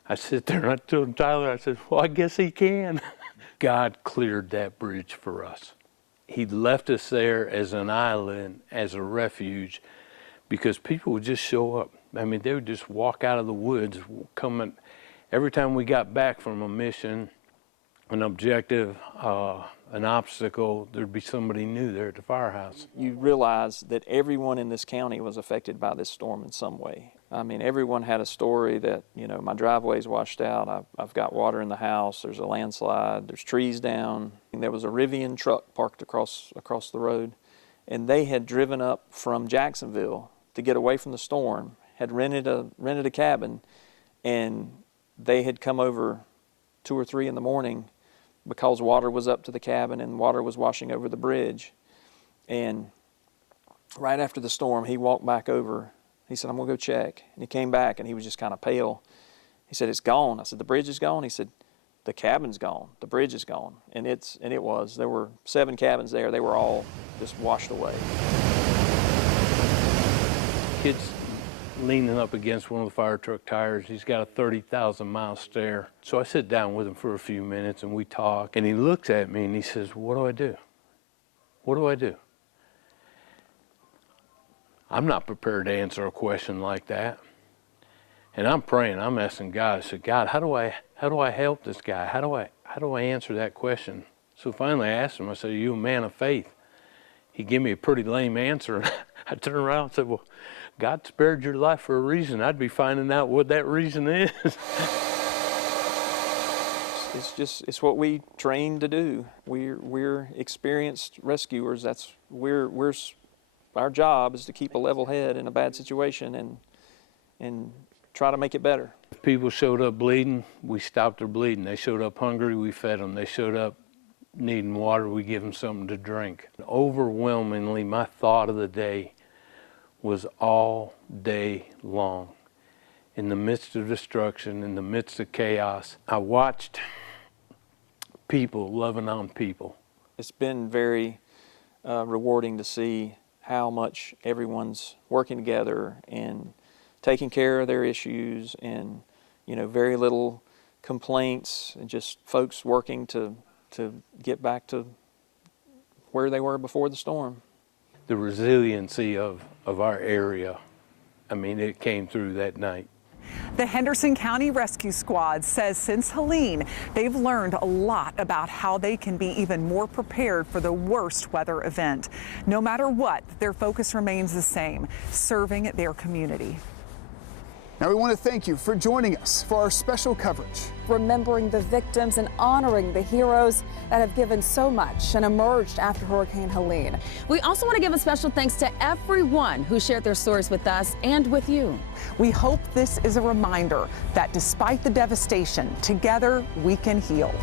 I sit there and I told Tyler, I said, well, I guess he can. God cleared that bridge for us. He left us there as an island, as a refuge, because people would just show up. I mean, they would just walk out of the woods, coming. Every time we got back from a mission, an objective, an obstacle, there'd be somebody new there at the firehouse. You realize that everyone in this county was affected by this storm in some way. I mean, everyone had a story that, you know, my driveway's washed out, I've got water in the house, there's a landslide, there's trees down. And there was a Rivian truck parked across the road, and they had driven up from Jacksonville to get away from the storm, had rented a cabin, and they had come over 2 or 3 in the morning because water was up to the cabin and water was washing over the bridge. And right after the storm, he walked back over. He said, I'm gonna go check. And he came back and he was just kind of pale. He said, it's gone. I said, the bridge is gone? He said, the cabin's gone, the bridge is gone. And it was. There were 7 cabins there. They were all just washed away. Kid's leaning up against one of the fire truck tires. He's got a 30,000-mile stare. So I sit down with him for a few minutes and we talk. And he looks at me and he says, what do I do? What do I do? I'm not prepared to answer a question like that. And I'm praying, I'm asking God, I said, God, how do I help this guy? How do I answer that question? So finally I asked him, I said, are you a man of faith? He gave me a pretty lame answer. I turned around and said, well, God spared your life for a reason. I'd be finding out what that reason is. It's what we train to do. We're experienced rescuers. Our job is to keep a level head in a bad situation and try to make it better. If people showed up bleeding, we stopped their bleeding. They showed up hungry, we fed them. They showed up needing water, we give them something to drink. Overwhelmingly, my thought of the day was all day long. In the midst of destruction, in the midst of chaos, I watched people loving on people. It's been very rewarding to see how much everyone's working together and taking care of their issues, and very little complaints, and just folks working to get back to where they were before the storm. The resiliency of our area, I mean, it came through that night. The Henderson County Rescue Squad says since Helene, they've learned a lot about how they can be even more prepared for the worst weather event. No matter what, their focus remains the same, serving their community. Now we want to thank you for joining us for our special coverage. Remembering the victims and honoring the heroes that have given so much and emerged after Hurricane Helene. We also want to give a special thanks to everyone who shared their stories with us and with you. We hope this is a reminder that despite the devastation, together we can heal.